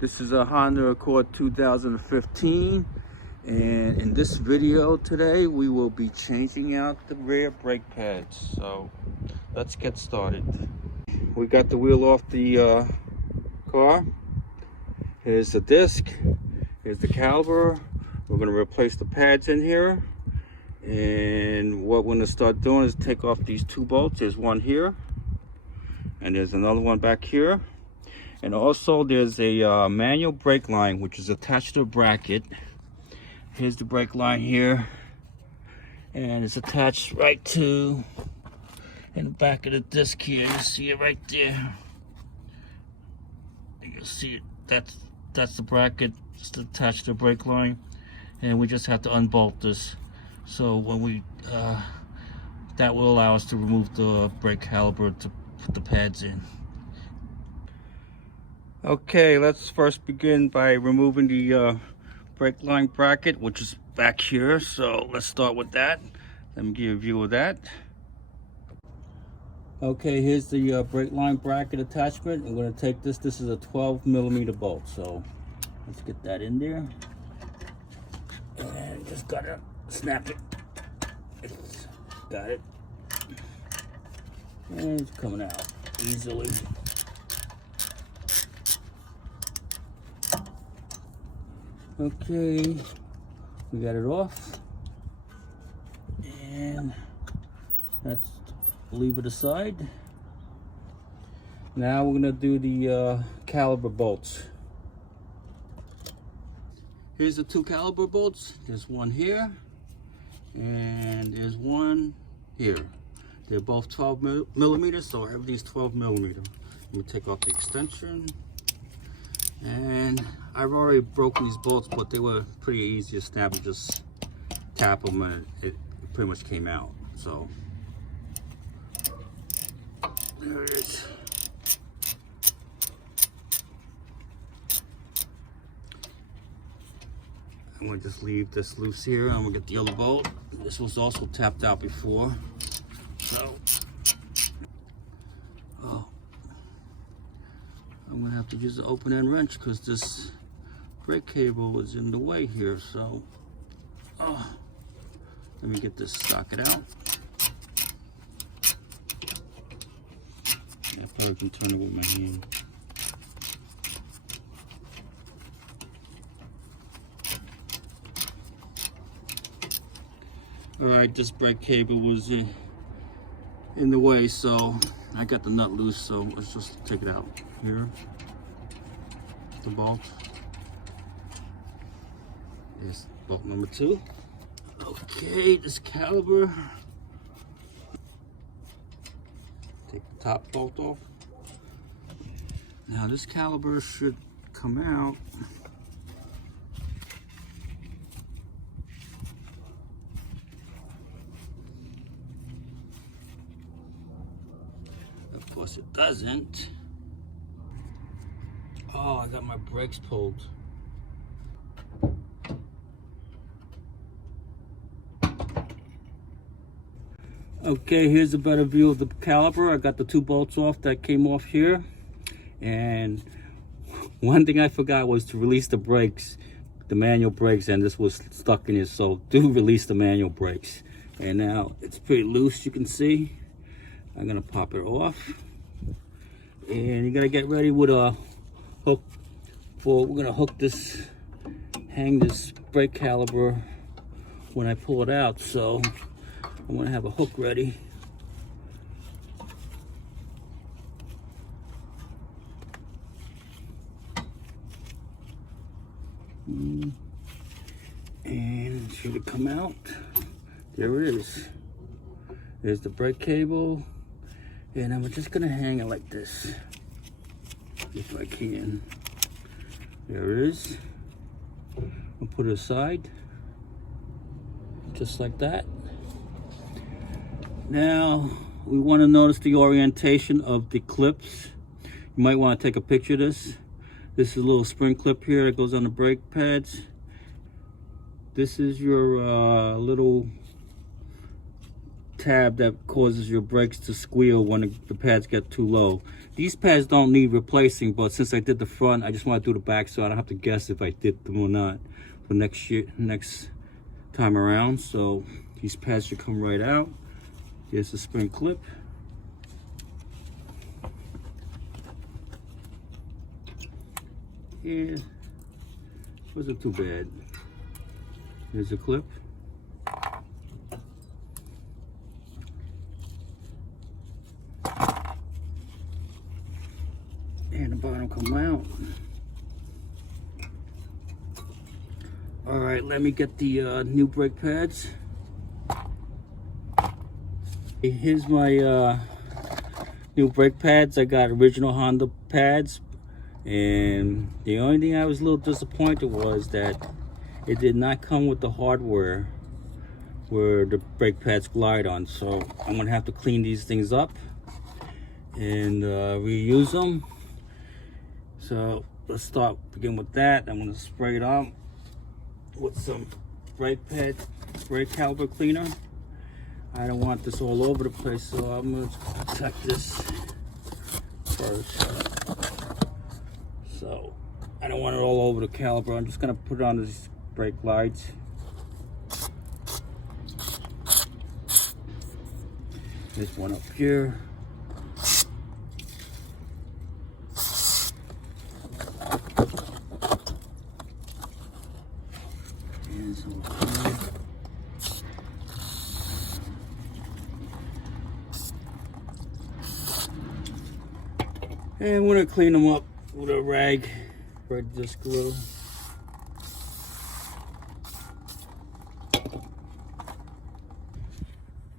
This is a Honda Accord 2015, and in this video today we will be changing out the rear brake pads. So let's get started. We got the wheel off the car. Here's the disc, here's the caliper. We're going to replace the pads in here, and what we're going to start doing is take off these two bolts. There's one here and there's another one back here. And also there's a manual brake line which is attached to a bracket. Here's the brake line here, and it's attached right to in the back of the disc here. You see it right there. You can see it. That's the bracket. It's attached to the brake line, and we just have to unbolt this. So when we that will allow us to remove the brake caliper to put the pads in. Okay, let's first begin by removing the brake line bracket, which is back here. So let's start with that. Let me give you a view of that. Okay, here's the brake line bracket attachment. I'm going to take this. This is a 12mm bolt. So let's get that in there. And just gotta snap it. It's got it. And it's coming out easily. Okay, we got it off, and let's leave it aside. Now we're gonna do the caliper bolts. Here's the two caliper bolts. There's one here, and there's one here. They're both 12mm, so everything's 12mm. Let me take off the extension. And I've already broken these bolts, but they were pretty easy to snap. You just tap them and it pretty much came out. So there it is. I'm gonna just leave this loose here. I'm gonna get the other bolt. This was also tapped out before. So I'm gonna have to use the open end wrench because this brake cable is in the way here. So let me get this socket out. I probably can turn it with my hand. Alright, this brake cable was in the way, so I got the nut loose, so let's just take it out. Here, the bolt. Is bolt number 2. Okay, this caliper. Take the top bolt off. Now this caliper should come out. Of course it doesn't. Oh, I got my brakes pulled. Okay, here's a better view of the caliper. I got the two bolts off that came off here. And one thing I forgot was to release the brakes, the manual brakes, and this was stuck in here. So do release the manual brakes. And now it's pretty loose, you can see. I'm gonna pop it off. And you gotta get ready with a hook we're gonna hook this, hang this brake caliper when I pull it out. So I'm gonna have a hook ready. And should it come out? There it is. There's the brake cable, and I'm just gonna hang it like this if I can. There it is. I'll put it aside, just like that. Now we want to notice the orientation of the clips. You might want to take a picture of this. This is a little spring clip here that goes on the brake pads. This is your little tab that causes your brakes to squeal when the pads get too low. These pads don't need replacing, but since I did the front, I just want to do the back so I don't have to guess if I did them or not for next time around. So these pads should come right out. Here's the spring clip. Yeah, wasn't too bad. Here's a clip. And the bottom come out. All right, let me get the new brake pads. Here's my new brake pads. I got original Honda pads. And the only thing I was a little disappointed was that it did not come with the hardware where the brake pads glide on. So I'm gonna have to clean these things up and reuse them. So let's begin with that. I'm gonna spray it on with some brake caliper cleaner. I don't want this all over the place, so I'm gonna protect this first. So I don't want it all over the caliper. I'm just gonna put it on these brake glides. There's one up here. And some up here. And we're gonna clean them up with a rag, red disc glue.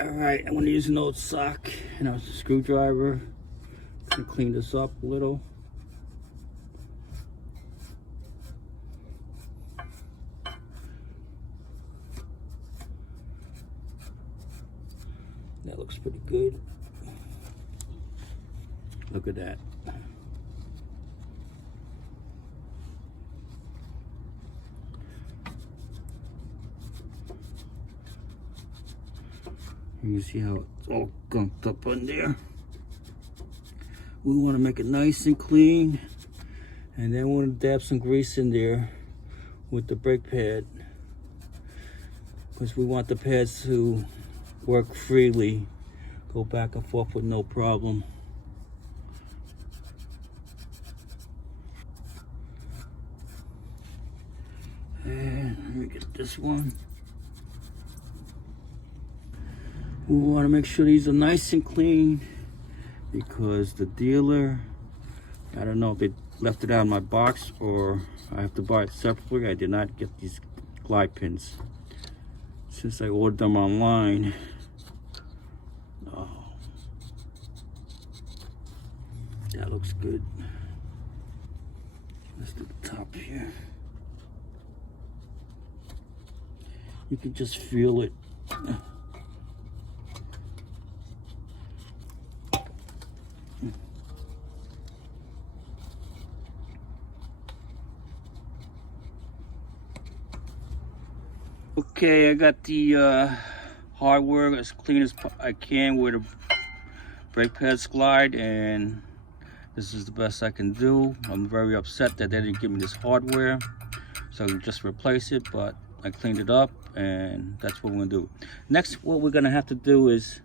All right, I'm gonna use an old sock and a screwdriver to clean this up a little. That looks pretty good. Look at that. You see how it's all gunked up on there. We want to make it nice and clean, and then we want to dab some grease in there with the brake pad, because we want the pads to work freely, go back and forth with no problem. And let me get this one. We want to make sure these are nice and clean, because the dealer, I don't know if they left it out in my box or I have to buy it separately. I did not get these glide pins since I ordered them online. Oh, that looks good. Let's do the top here. You can just feel it. Okay, I got the hardware as clean as I can where the brake pads glide, and this is the best I can do. I'm very upset that they didn't give me this hardware, so I can just replace it, but I cleaned it up, and that's what we're gonna do. Next, what we're gonna have to do is,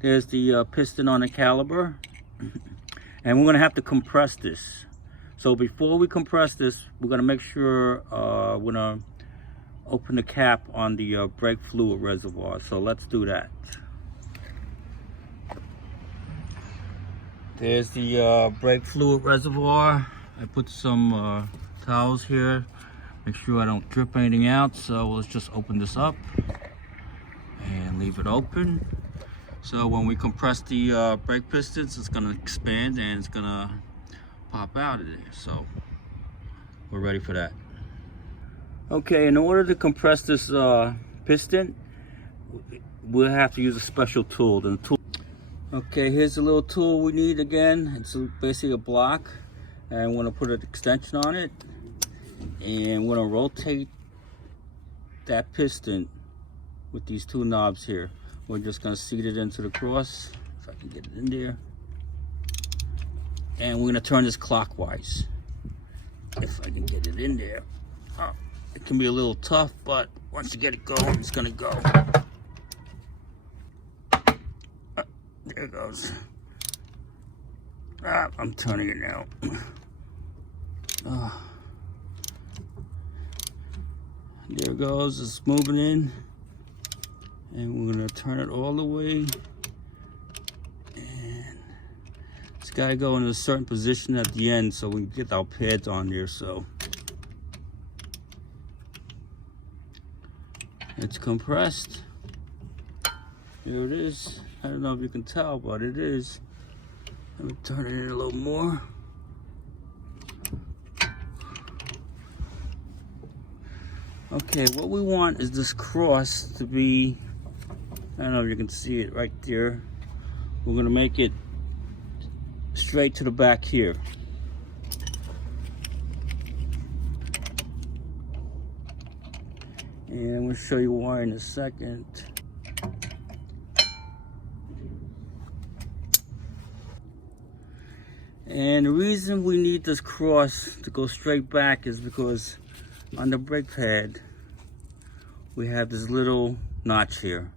there's the piston on the caliper, and we're gonna have to compress this. So before we compress this, we're gonna make sure we're gonna open the cap on the brake fluid reservoir. So let's do that. There's the brake fluid reservoir. I put some towels here, make sure I don't drip anything out. So let's just open this up and leave it open. So when we compress the brake pistons, it's gonna expand and it's gonna pop out of there. So we're ready for that. Okay, in order to compress this piston, we'll have to use a special tool. Okay, here's a little tool we need again. It's basically a block, and I'm gonna put an extension on it, and we're gonna rotate that piston with these two knobs here. We're just gonna seat it into the cross, if I can get it in there. And we're gonna turn this clockwise, if I can get it in there. Oh, it can be a little tough, but once you get it going, it's gonna go. There it goes. I'm turning it now. There it goes, it's moving in. And we're gonna turn it all the way. And it's gotta go in a certain position at the end so we can get our pads on there. So it's compressed. Here it is. I don't know if you can tell, but it is. Let me turn it in a little more. Okay, what we want is this cross to be, I don't know if you can see it right there. We're gonna make it straight to the back here. And I'm gonna show you why in a second. And the reason we need this cross to go straight back is because on the brake pad, we have this little notch here.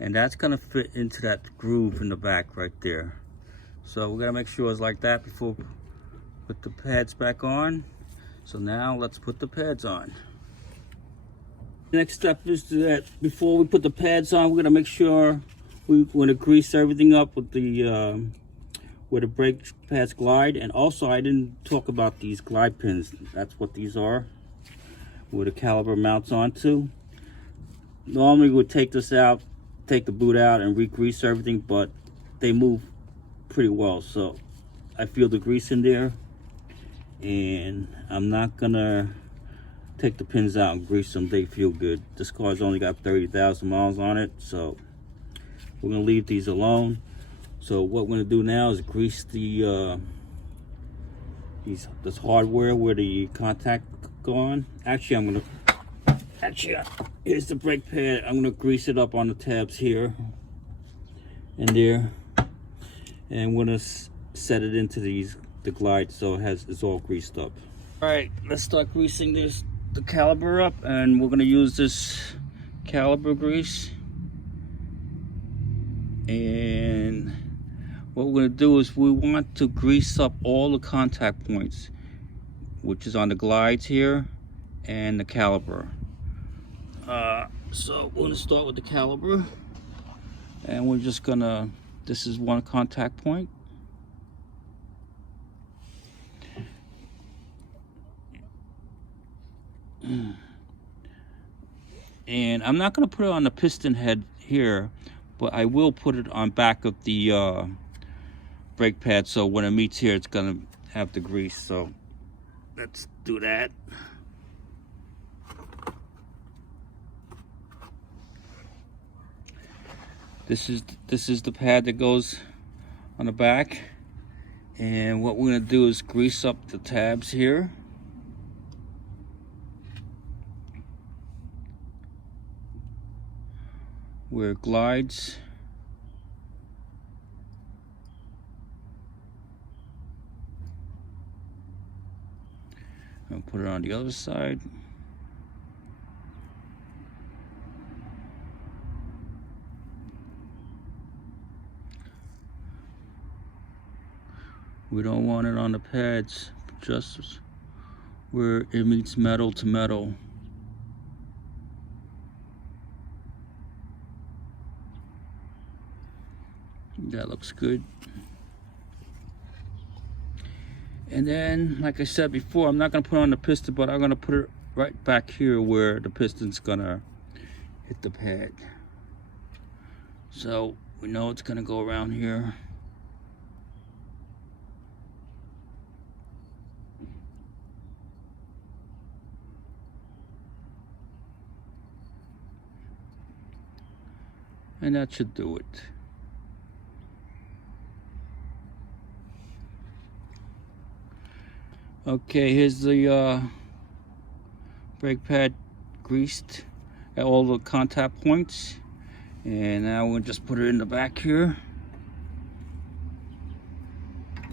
And that's gonna fit into that groove in the back right there. So we gotta make sure it's like that before we put the pads back on. So now let's put the pads on. Next step is that before we put the pads on, we're gonna make sure we want to grease everything up with the where the brake pads glide. And also, I didn't talk about these glide pins. That's what these are, where the caliper mounts onto. Normally we'd take this out, take the boot out and re-grease everything, but they move pretty well. So I feel the grease in there, and I'm not gonna take the pins out and grease them. They feel good. This car's only got 30,000 miles on it, so we're gonna leave these alone. So what we're gonna do now is grease the this hardware where the contact go on. Actually, here's the brake pad. I'm gonna grease it up on the tabs here and there, and we're gonna set it into the glide so it's all greased up. All right, let's start greasing the caliper up, and we're gonna use this caliper grease. And what we're gonna do is we want to grease up all the contact points, which is on the glides here and the caliper. So we're gonna start with the caliper, and we're just gonna, this is one contact point. And I'm not gonna put it on the piston head here, but I will put it on back of the brake pad, so when it meets here it's gonna have the grease. So let's do that. This is the pad that goes on the back, and what we're gonna do is grease up the tabs here. Where it glides. And put it on the other side. We don't want it on the pads, just where it meets metal to metal. That looks good. And then, like I said before, I'm not gonna put it on the piston, but I'm gonna put it right back here where the piston's gonna hit the pad. So we know it's gonna go around here. And that should do it. Okay, here's the brake pad greased at all the contact points, And now we'll just put it in the back here.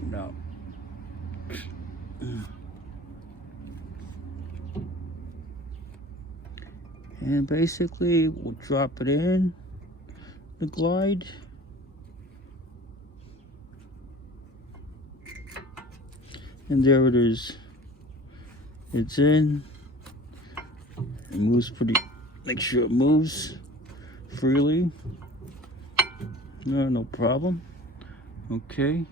No. And basically we'll drop it in the glide. And there it is. It's in. It moves pretty, make sure it moves freely. No problem. Okay.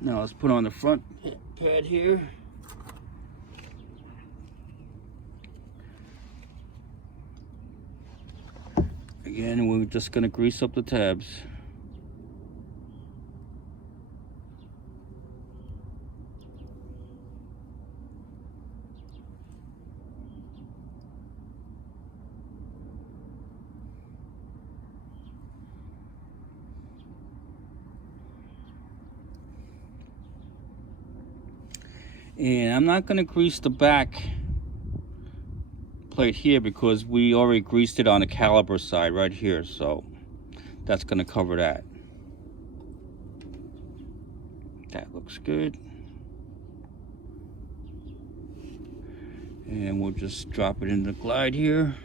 Now let's put on the front pad here. Again, we're just gonna grease up the tabs. And I'm not going to grease the back plate here because we already greased it on the caliper side right here, so that's going to cover that. That looks good. And we'll just drop it in the glide here.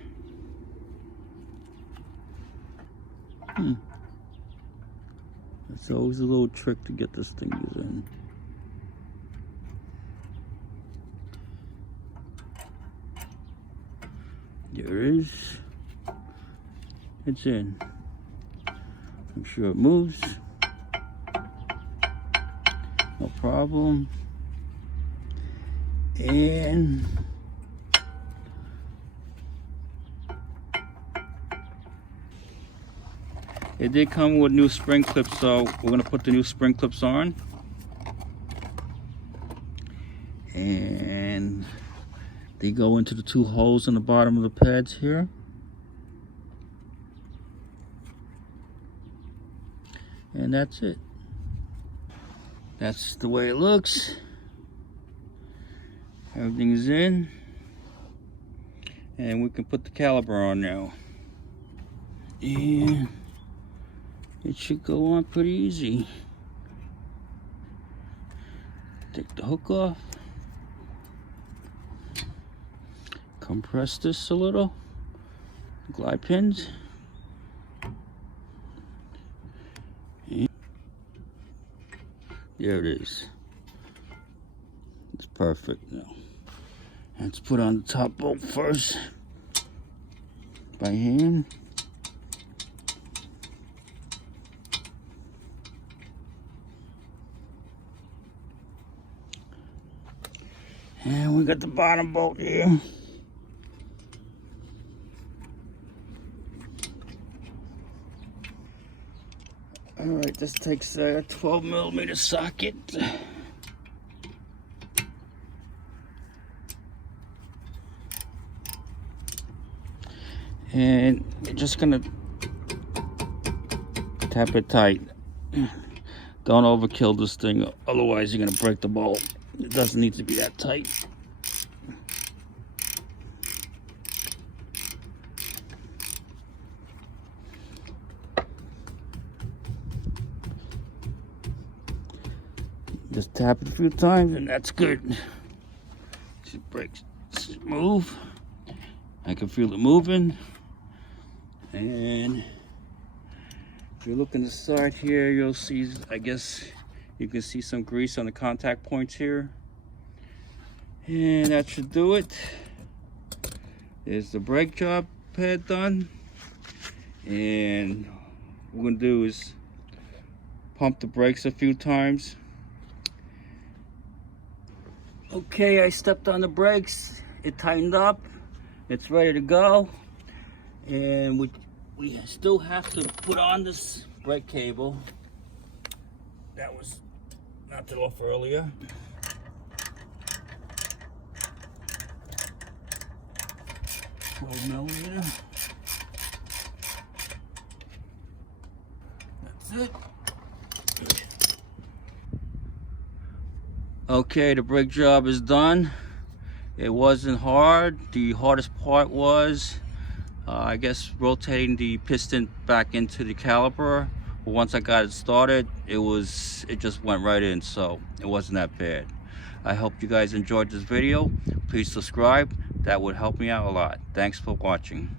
It's always a little trick to get this thing in. There it is. It's in. I'm sure it moves. No problem. And it did come with new spring clips, so we're going to put the new spring clips on. And they go into the two holes in the bottom of the pads here. And that's it. That's the way it looks. Everything is in. And we can put the caliper on now. And it should go on pretty easy. Take the hook off. Compress this a little. Glide pins. And there it is. It's perfect now. Let's put on the top bolt first by hand. And we got the bottom bolt here. All right, this takes a 12mm socket. And you're just gonna tap it tight. Don't overkill this thing, otherwise you're gonna break the bolt. It doesn't need to be that tight. Just tap it a few times and that's good. See, brakes move. I can feel it moving. And if you look on the side here, you'll see, I guess you can see some grease on the contact points here. And that should do it. There's the brake job pad done. And what we're gonna do is pump the brakes a few times. Okay, I stepped on the brakes. It tightened up. It's ready to go. And we still have to put on this brake cable that was knocked off earlier. $12mm. That's it. Okay, the brake job is done. It wasn't hard. The hardest part was I guess rotating the piston back into the caliper. But once I got it started, it just went right in, so it wasn't that bad. I hope you guys enjoyed this video. Please subscribe. That would help me out a lot. Thanks for watching.